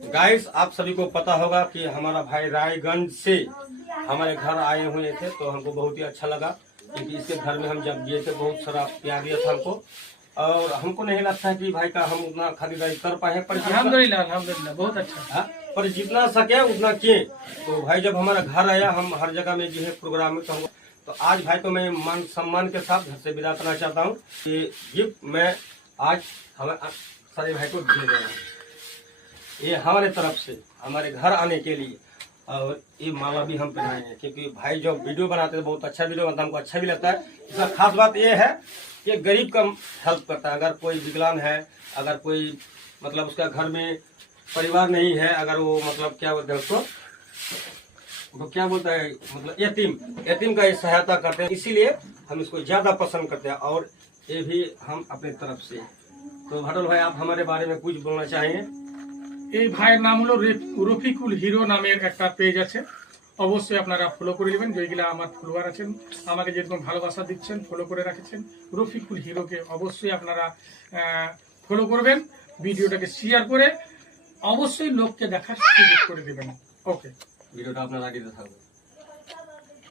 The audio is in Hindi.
गाइस, आप सभी को पता होगा कि हमारा भाई रायगंज से हमारे घर आए हुए थे, तो हमको बहुत ही अच्छा लगा क्योंकि इसके घर में हम जब गए थे बहुत सारा प्यार दिया था हमको। और हमको नहीं लगता है कि भाई का हम उतना खरीदारी कर पाए, पर अल्हम्दुलिल्लाह बहुत अच्छा। पर जितना सके उतना किए। तो भाई जब हमारा घर आया, हम हर जगह में जो है प्रोग्राम में, तो आज भाई को मैं मान सम्मान के साथ घर से विदा करना चाहता हूँ कि गिफ्ट मैं आज हमारे सारे भाई को दे रहा हूँ। ये हमारे तरफ से हमारे घर आने के लिए, और ये माला भी हम पहनाएंगे क्योंकि भाई जो वीडियो बनाते हैं बहुत अच्छा वीडियो बनता है, हमको अच्छा भी लगता है। इसका खास बात ये है कि गरीब का हेल्प करता है। अगर कोई विकलांग है, अगर कोई मतलब उसका घर में परिवार नहीं है, अगर वो मतलब क्या बोलते हैं उसको, वो क्या बोलता है, मतलब यतीम का ये सहायता करते हैं, इसीलिए हम इसको ज्यादा पसंद करते हैं। और ये भी हम अपने तरफ से। तो भटोल भाई, आप हमारे बारे में कुछ बोलना चाहेंगे? এই ভাইয়ের নাম হলো রফিকুল হিরো নামের একটা পেজ আছে, অবশ্যই আপনারা ফলো করে নেবেন। যেগুলা আমার ফলোয়ার আছেন, আমাকে যেরকম ভালোবাসা দিচ্ছেন, ফলো করে রাখছেন, রফিকুল হিরোকে অবশ্যই আপনারা ফলো করবেন। ভিডিওটাকে শেয়ার করে অবশ্যই লোককে দেখার সুযোগ করে দেবেন। ওকে, ভিডিওটা আপনার আগে দেখাবো।